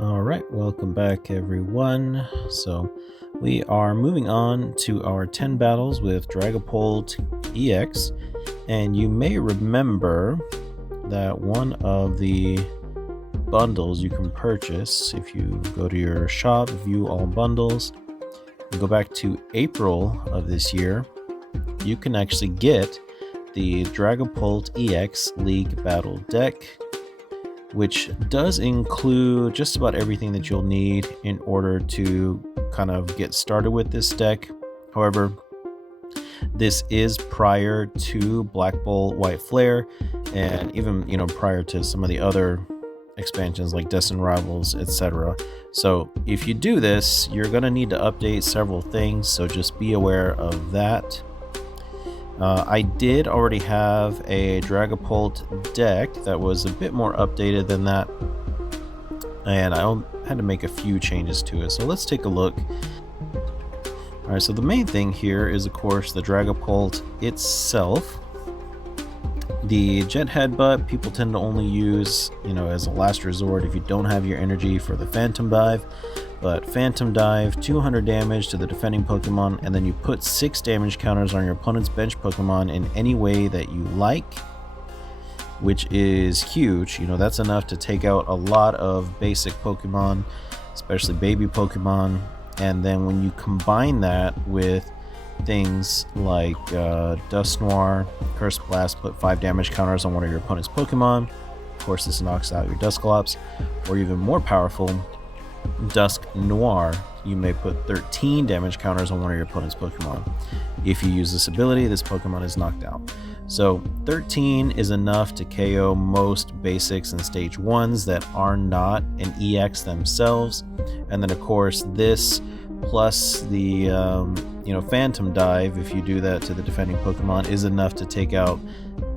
All right, welcome back, everyone. So, we are moving on to our 10 battles with Dragapult EX, and you may remember that one of the bundles you can purchase if you go to your shop, view all bundles, and go back to April of this year, you can actually get the Dragapult EX League Battle deck, which does include just about everything that you'll need in order to kind of get started with this deck. However, this is prior to Black Bolt, White Flare, and even prior to some of the other expansions like Destined Rivals, etc. So if you do this, you're going to need to update several things, so just be aware of that. I did already have a Dragapult deck that was a bit more updated than that, and I had to make a few changes to it. So let's take a look. Alright, so the main thing here is, of course, the Dragapult itself. The Jet Headbutt, people tend to only use, as a last resort if you don't have your energy for the Phantom Dive. But Phantom Dive, 200 damage to the defending Pokemon, and then you put 6 damage counters on your opponent's bench Pokemon in any way that you like, which is huge. That's enough to take out a lot of basic Pokemon, especially baby Pokemon. And then when you combine that with things like Dusknoir, Curse Blast, put 5 damage counters on one of your opponent's Pokemon. Of course, this knocks out your Dusclops, or even more powerful, Dusknoir, you may put 13 damage counters on one of your opponent's Pokemon. If you use this ability, this Pokemon is knocked out. So 13 is enough to KO most basics and stage 1s that are not an EX themselves. And then of course this plus the Phantom Dive, if you do that to the defending Pokemon, is enough to take out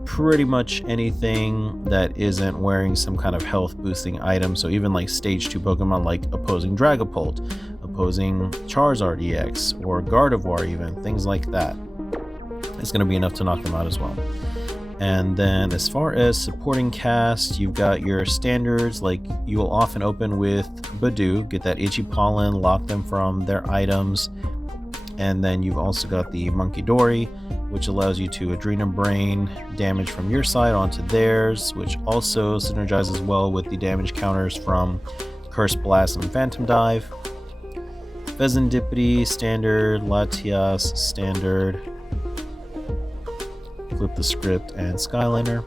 pretty much anything that isn't wearing some kind of health boosting item. So even like stage 2 Pokemon like opposing Dragapult, opposing Charizard EX, or Gardevoir, even things like that, it's going to be enough to knock them out as well. And then as far as supporting cast, you've got your standards, like you will often open with Badoo, get that Itchy Pollen, lock them from their items. And then you've also got the Monkey Dory, which allows you to Adrena Brain damage from your side onto theirs, which also synergizes well with the damage counters from Curse Blast and Phantom Dive. Pheasantipity, standard. Latias, standard. Flip the Script, and Skyliner.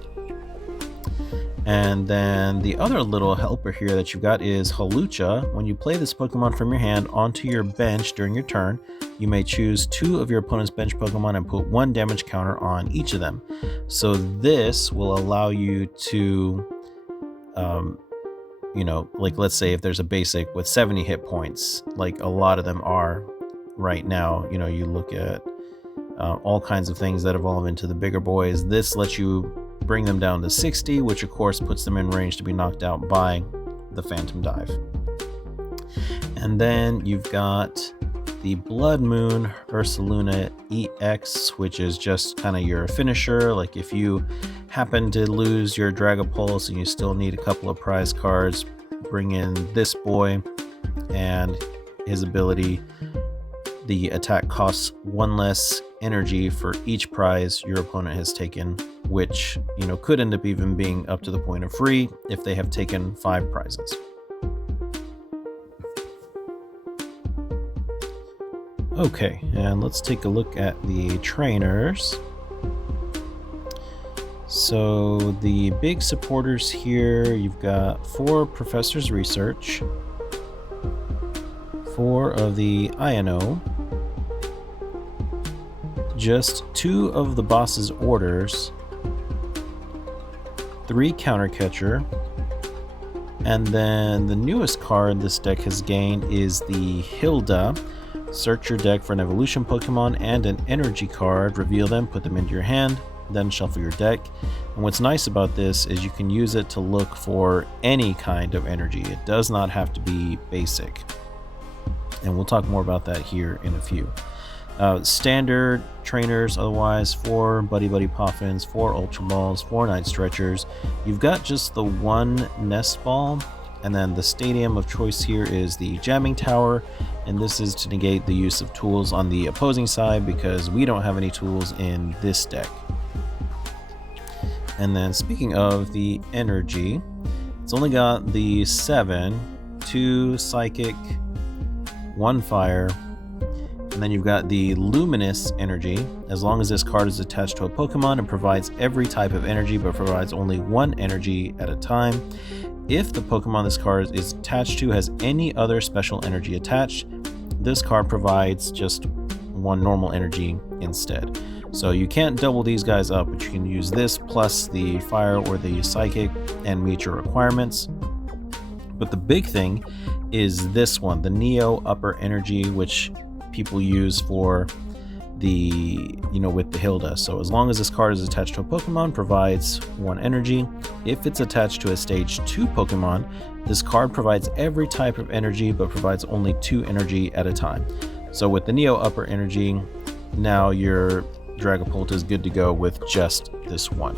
And then the other little helper here that you've got is Hawlucha. When you play this Pokemon from your hand onto your bench during your turn, you may choose 2 of your opponent's bench Pokemon and put 1 damage counter on each of them. So this will allow you to, like let's say if there's a basic with 70 hit points, like a lot of them are right now, you look at all kinds of things that evolve into the bigger boys. This lets you bring them down to 60, which of course puts them in range to be knocked out by the Phantom Dive. And then you've got the Blood Moon Ursaluna EX, which is just kind of your finisher. Like if you happen to lose your Dragapult and you still need a couple of prize cards, bring in this boy, and his ability, the attack costs 1 less energy for each prize your opponent has taken, which could end up even being up to the point of free if they have taken 5 prizes. Okay, and let's take a look at the trainers. So the big supporters here, you've got 4 Professor's Research, 4 of the INO, just 2 of the Boss's Orders, 3 Counter Catcher, and then the newest card this deck has gained is the Hilda. Search your deck for an evolution Pokemon and an energy card, reveal them, put them into your hand, then shuffle your deck. And what's nice about this is you can use it to look for any kind of energy. It does not have to be basic. And we'll talk more about that here in a few. Standard trainers, otherwise 4 Buddy Buddy Poffins, 4 Ultra Balls, 4 Night Stretchers. You've got just the 1 Nest Ball, And then the stadium of choice here is the jamming tower, and this is to negate the use of tools on the opposing side because we don't have any tools in this deck. And then speaking of the energy, it's only got the 7, 2 psychic, 1 fire, and then you've got the luminous energy. As long as this card is attached to a Pokemon, it provides every type of energy but provides only 1 energy at a time. If the Pokemon this card is attached to has any other special energy attached, this card provides just 1 normal energy instead. So you can't double these guys up, but you can use this plus the fire or the psychic and meet your requirements. But the big thing is this one, the Neo Upper Energy, which people use for the, with the Hilda. So as long as this card is attached to a Pokemon, provides 1 energy. If it's attached to a stage 2 Pokemon, this card provides every type of energy but provides only 2 energy at a time. So with the Neo Upper Energy, now your Dragapult is good to go with just this one.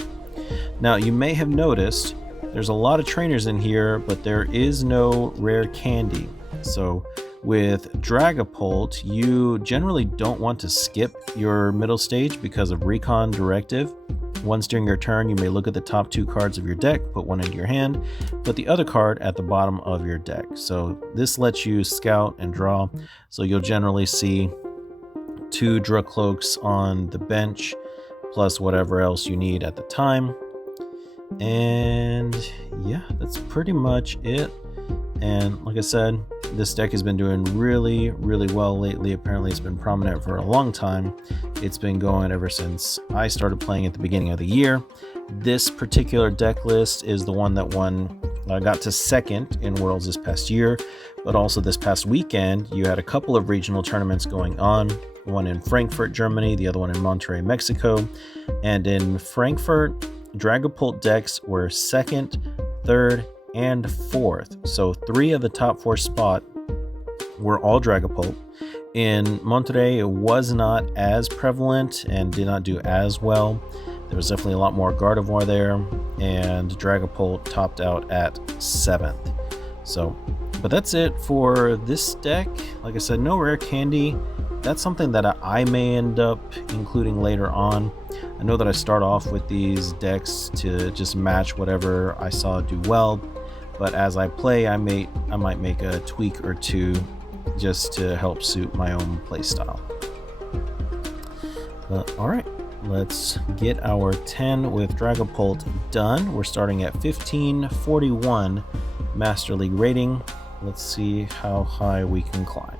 Now you may have noticed there's a lot of trainers in here, but there is no rare candy. So with Dragapult, you generally don't want to skip your middle stage because of Recon Directive. Once during your turn, you may look at the top 2 cards of your deck, put one into your hand, put the other card at the bottom of your deck. So this lets you scout and draw. So you'll generally see 2 Dracloaks on the bench, plus whatever else you need at the time. And yeah, that's pretty much it. And like I said, this deck has been doing really well lately. Apparently it's been prominent for a long time. It's been going ever since I started playing at the beginning of the year. This particular deck list is the one that got to 2nd in Worlds this past year, but also this past weekend you had a couple of regional tournaments going on, one in Frankfurt, Germany, the other one in Monterrey, Mexico. And in Frankfurt, Dragapult decks were 2nd, 3rd, and 4th. So 3 of the top 4 spot were all Dragapult. In Monterrey, it was not as prevalent and did not do as well. There was definitely a lot more Gardevoir there, and Dragapult topped out at 7th. So, but that's it for this deck. Like I said, no rare candy. That's something that I may end up including later on. I know that I start off with these decks to just match whatever I saw do well, but as I play, I might make a tweak or 2 just to help suit my own play style. All right, let's get our 10 with Dragapult done. We're starting at 1541 Master League rating. Let's see how high we can climb.